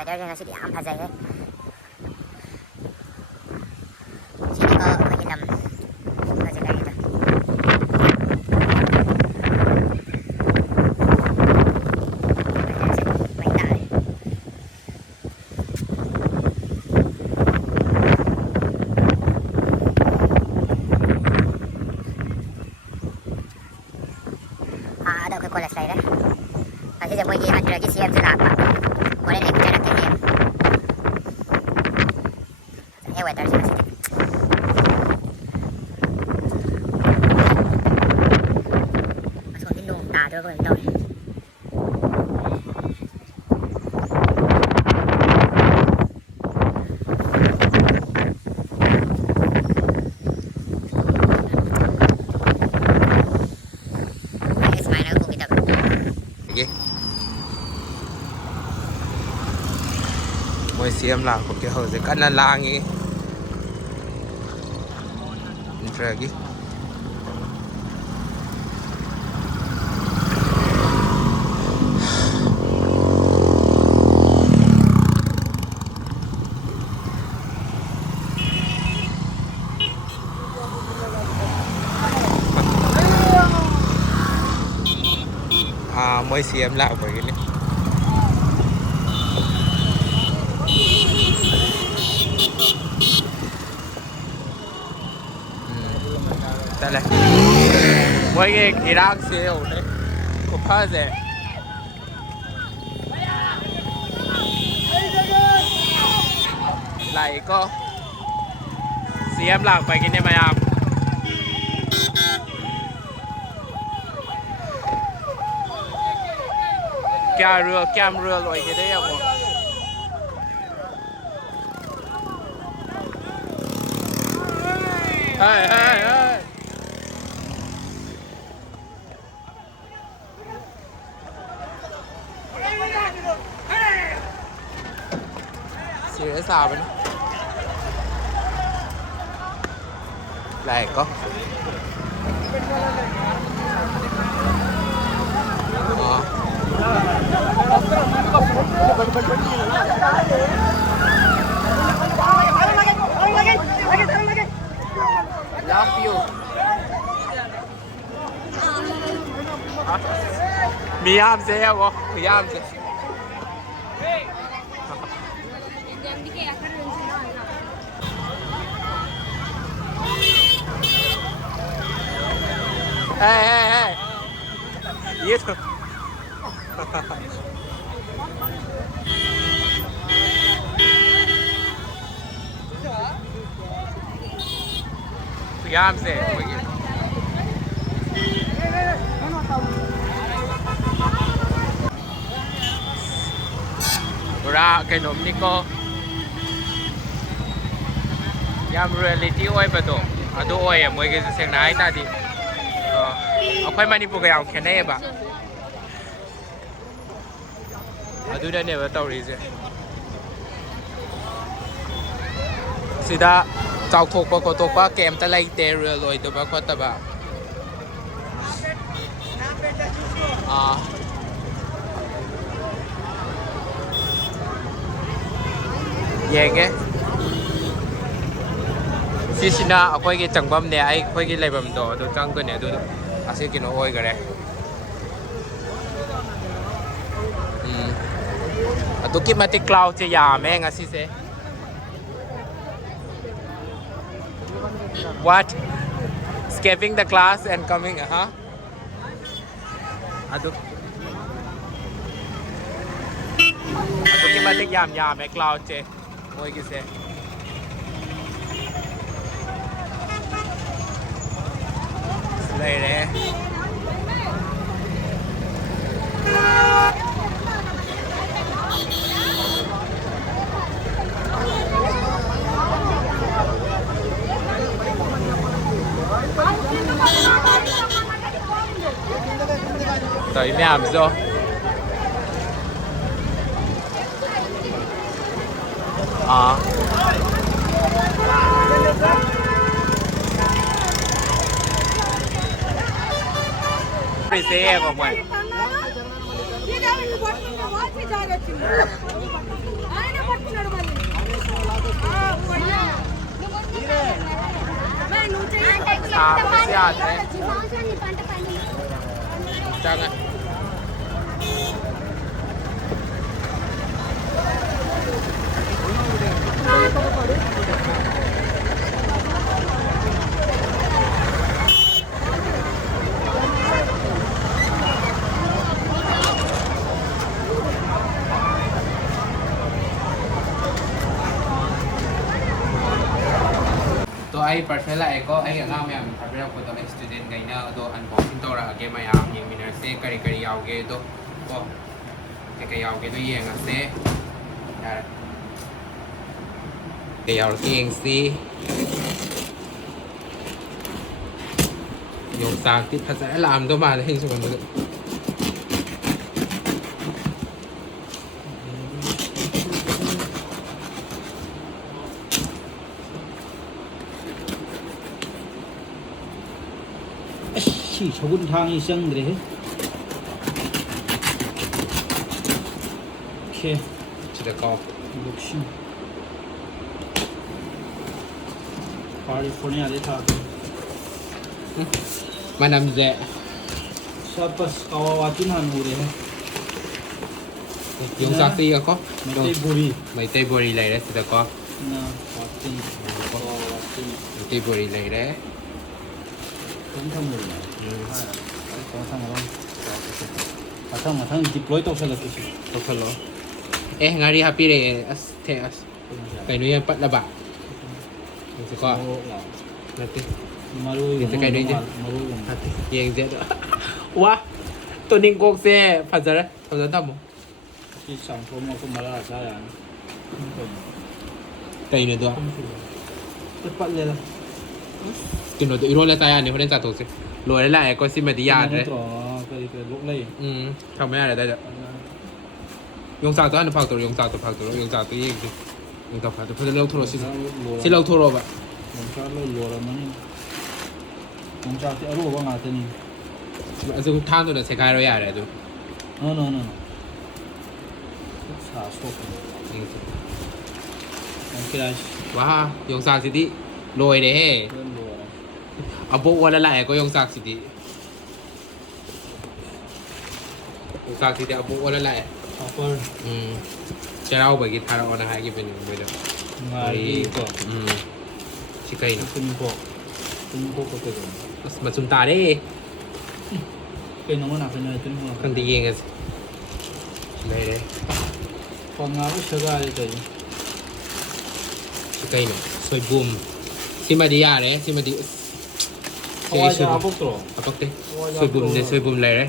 ꯋꯦꯗꯔꯁꯦ ꯉꯁꯤꯗꯤ ꯌꯥꯝ ꯐꯖꯩꯍꯦ ꯁꯤꯅꯤꯀꯣ ꯑꯩꯈꯣꯏꯒꯤ ꯂꯝ ꯐꯖꯅꯔꯤꯗꯣ ꯑꯥꯗ ꯑꯩꯈꯣꯏ ꯀꯣꯂꯦꯖ ꯂꯩꯔꯦ ꯉꯁꯤꯁꯦ ꯃꯣꯏꯒꯤ ꯑꯟꯗ꯭ꯔꯒꯤ ꯁꯤ ꯑꯦꯝꯁꯨ ꯂꯥꯛꯄ ꯍꯣꯔꯦꯟ ꯑꯩ ꯄꯤꯖꯔꯛꯀꯦ ꯁꯤ ꯑꯦꯝ ꯋꯦꯗꯔꯁꯦ ꯉꯁꯤꯗꯤ ꯑꯁꯣꯝꯗꯤ ꯅꯣꯡ ꯇꯥꯗ꯭ꯔꯣ ꯀꯩꯅꯣ ꯇꯧꯔꯤ ꯁꯨꯃꯥꯏꯅ ꯎꯈꯤꯗꯕ ꯃꯣꯏ ꯁꯤ ꯑꯦꯝ ꯂꯥꯛꯄꯒꯤ ꯍꯧꯖꯤꯛ ꯀꯟꯅ ꯂꯥꯡꯉꯤ ꯏꯟꯇ꯭ꯔꯒꯤ ꯃꯣꯏ ꯁꯤ ꯑꯦꯝ ꯂꯥꯛꯄꯒꯤꯅꯤ चले मोइगे इराक से होने कुफाज है लाइको सीएम लाग पे किने मयाम क्या रूल होई के दे अब हाय हाय हाय serious apa nih? Lah kok. Oh. Love you. Miyam se ya wo, miyam se. Hey. ये तो यहाँ से पूरा कहीं को याम रियलिटी होय बदो अदो होय मोइगे सेंगना हाय तादि अखोय मणिपुर गा याम खेनाय बा अदुदनेबा तौरिजे सिदा चाउथोकपा खोतोकपा केमता लाइते रियल ओइदबा खोतबा येंगे सिसिना अखोयगे चंगबमने आई अखोयगे लेबमदो अदु चंगने अदु असे किनो ओइगरे अदुकी मतिक क्लाउड से यामे ngasi se what escaping the class and coming aduki matik yame cloud che moi ki se slay re tới mềm rồi Pre-save of what? Tapos yate. Jangan. तो आई पर्सनल लाए को आई अगाम याम थाबिरा को तो स्टूडेंट गाइना तो अनबॉक्सिंग तौरा आगे मयाम येंमिनर से करी करी याओगे तो को के याओगे तो येंगा से यार के याओ केंग सी यों साक ति फसा लाम तो मा ले सुन तो 저군 당이 쌍드레 오케이 진짜 거 역시 캘리포니아 데이터 만남 제 사파스 카와와틴 한우레 yung sakti ako 마테 보리 may tay bori lai re sida ko 나 와틴 카와와틴 tay bori lai re 동상물이야 동상으로 마탕 디플로이 tausalak kasi tokalo eh ngari happy re as te as kay no yan patlaba kasi ko natin maru Ito kayo din. maru yang je wah tuning kok se phazar phazar ta mo si sampo mo ko mala sa yan kay no do tepat le la kino do iro la ta ya ni honen ta to se lo le la ko si ma di ya re cái lúc nàyทำไม่ได้แต่ยงซาตัวนั้นพักตัวยงซาตัวพักตัวยงซาตัวยิ่งยงซาพักตัวเพราะเราโทรสิเราโทรแบบ mong cha lo lo ra mani mong cha ti aro wa nga te ni อันซึ่งท่านตัวนั้นใช้การเราอย่างไรตัว no sa so ko mong kira ว้ายงซาสิติโรยเด้ lo lo เอาโบวันละหลายก็ยงซาสิติยงซาสิติเอาโบวันละหลาย upper จะเล่าไปกินทาราออนไฮกินเป็นไปเด้อ ngari ko ชิคกี้พาย kun ko ko te ko มาซุมตาเด้ ke no na ke na kun ko คันตีเองกันเลยเด้ ko nga ko sa ga le te ชิคกี้พายสวยบูมซิมาดิยาเด้ซิมาดิ ko wa ja apok tro เอาปักเต้สวยบุมเด้สวยบุมเลยเด้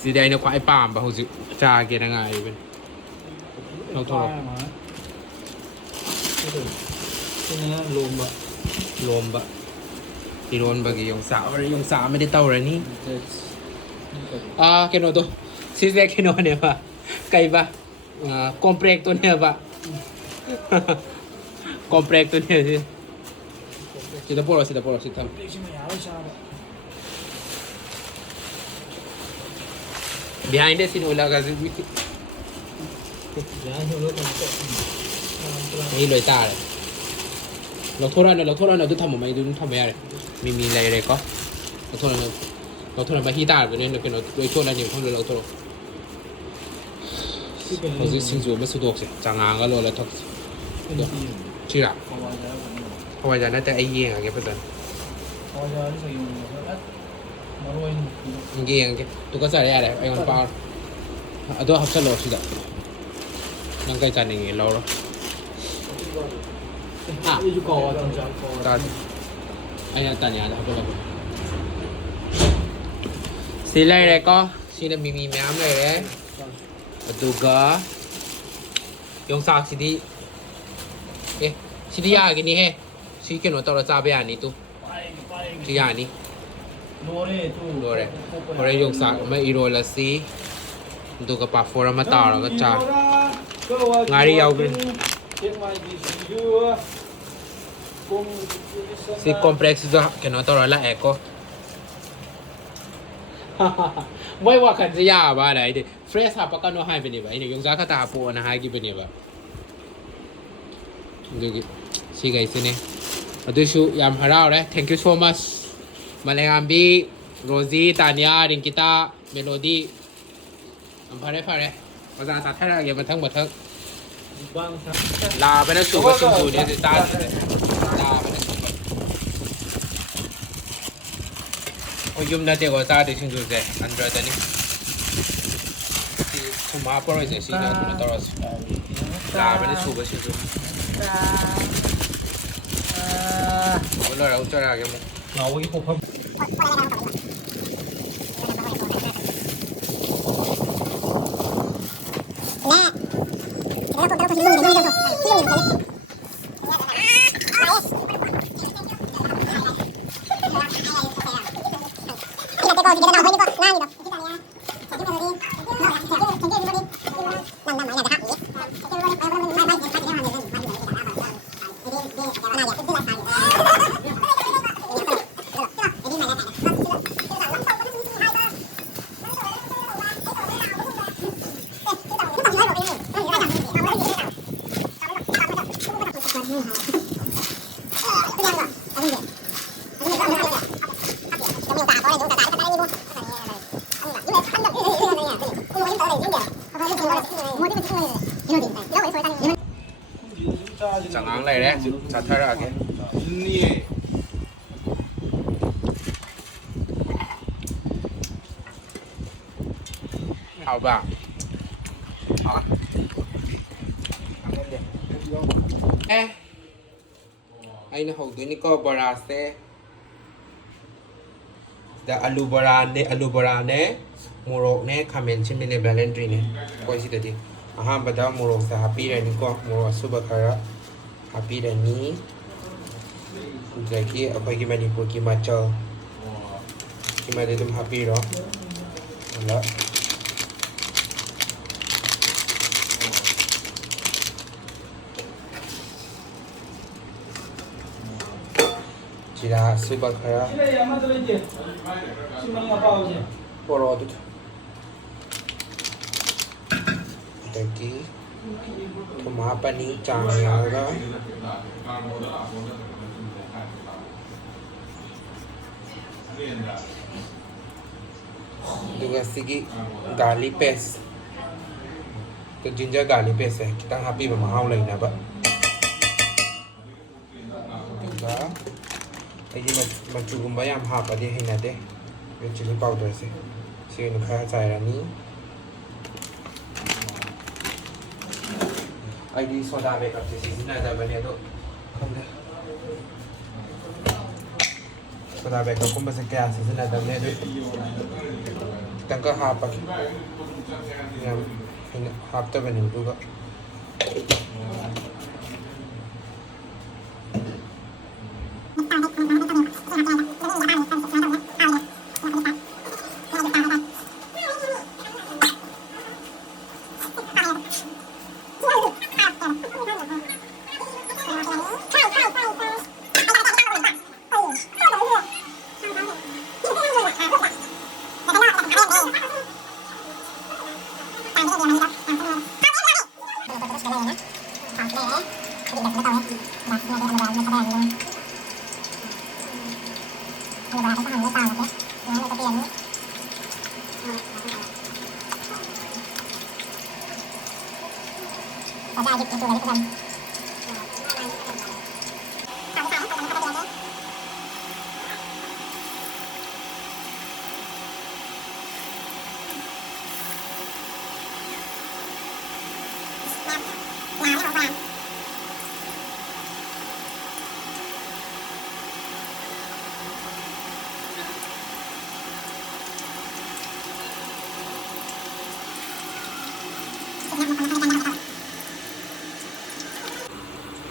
สีแดงเนี่ยควายป่ามปะหูสิจาเกณฑ์ง่ายเป็นเราโทร cái này lùm ạ ลมบะที่โดนบะกี่ยงสาวอะไรยงสาวไม่ได้เต่าอะไรนี่เกโนตัวซิสเวเกโนเนี่ยปะไก่ปะคอมเพล็กตัวเนี่ยปะคอมเพล็กตัวเนี่ยสิสิตาโปโลสิทำ behind the scene wala kasiนี่ลอยตาเลยเราโทษเราดูทำออกมาดูทำไม่ได้มีอะไรเลยก็เราโทษเราไปที่ตาไปเนี่ยเป็นเราโดยโทษอะไรเนี่ยทั้งเราโทษเราจะสิ่งส่วนไม่สะดวกสิจางงก็รอแล้วทุกชื่อละเพราะว่าจะน่าจะไอ้เยี่ยงอะไรเป็นต้นเยี่ยงตัวก็ใส่ได้อะไรไอ้คนเปล่าเอาตัวหับสลอสิละนั่งใกล้จานอย่างเงี้ยเราตอนไอ้ยันตันยาเอาตัวเราสีอะไรเลยก็สีนั้นมีแม้มเลยเลยดูก็ยงสากสีดีสีดียากินนี่เฮ้สีเกี่ยวกับตัวเราจ้าไปอันนี้ตู้สียานี่Ore yung sa may irola si do ka pa for mata ra ka cha ngari yaw gin si complex do que no to la eco ไม่ว่าขันจะยาบ้าไหนดิเฟรชฮาปกันว่าให้เป็นยังไงเนี่ยยงจ้าข้าตาโปนะให้กี่เป็นยังไงดูกิชีไก่สิเนี่ยดูชูยามฮาราเลย thank you so much มาเลงอัมบีโรซี่ตานิอาริงกิตาเมโลดี้อัมพาร์เร่ภาษาไทยอะไรมาทั้งหมดทั้ง bangsa. ลาไปนะสูบสูบเนี่ยจะตาลาไปนะสูบโอ้ยยุ่มน่าเด็กว่าตาเด็กชิงดูเซ่อันเดอร์ตอนนี้ที่ทุ่มมาปล่อยเสียสิ่งนั้นตัวตลอดลาไปนะสูบชิงดูโอ้ยเราจะอะไรกันมั้ง Nawi ko pa. chẳng áng này đấy chặt thay ra cái hào bảng ê anh nó hậu tuyến có bora xe da alu bora ne moro ne kamen chim ne balendri ne koi si tadi aham bada moro sa happy re ni ko moro suba khara happy re ni jaki apai ki manipur ki machal ki ma de tum happy ro la Jira suba khara poro tu Taki Thuma pani chang yaga Duga sigi garlic paste तो ginger garlic paste है कितना happy बमाव लेना बा दुगा अजी मचुगुम्बा याम हापदे हिनादे red chilli powder से सिगन खा चाइरानी अजी सोडा बेकअप से सिजना दा बने तो खंदे सोडा बेकअप को बस क्या सिजना दा बने तो तंका हापा याम हाफ तो बने तो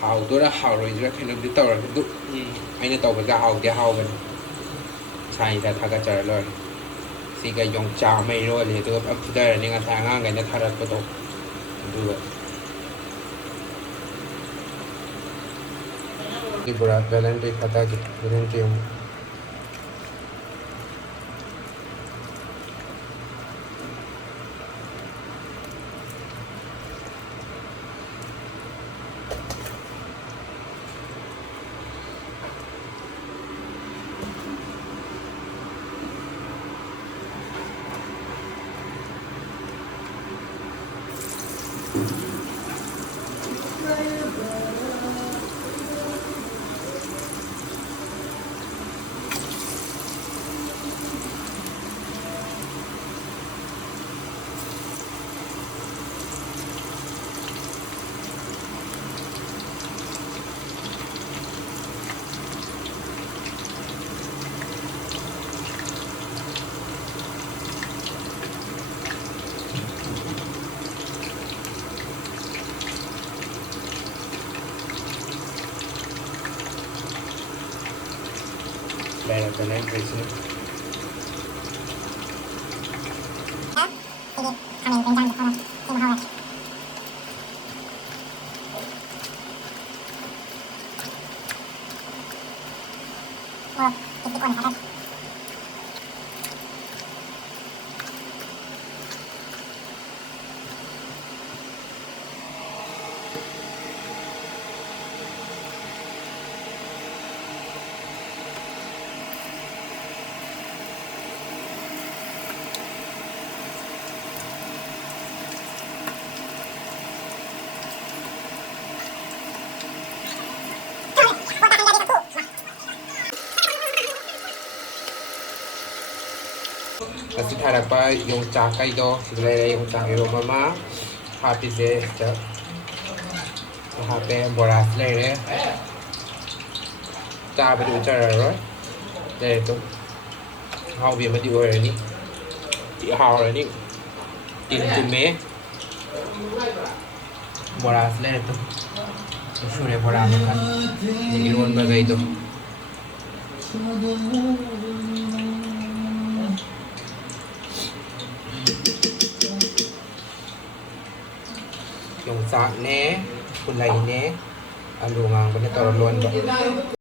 hào tôi đã hào rồi rất là cái tàu là cái anh ấy tàu cái hào cái hào mình sai ra thằng cái trời rồi xí cái dùng chảo mày rồi thì tôi ấp đây là những cái thằng ngang cái nó thay ra cái tàu được cái bữa Valentine kata cái Valentine Bella con el precio. Well, แล้วสุดท้ายเราก็ยงจากไก่ดอกสิ่งใดๆยงจากไอโรมาพาพิเศษจะพาไปบราสเลยเลยจ้าไปดูจะอะไรเลยตรงเฮาเบียมาดูอะไรนี่เฮาอะไรนี่กินจุ่มเมบราสเลยตรงชูเลยบราสkan ini luar bagai itu yung sa ne kulay ne alungang banito rolon ba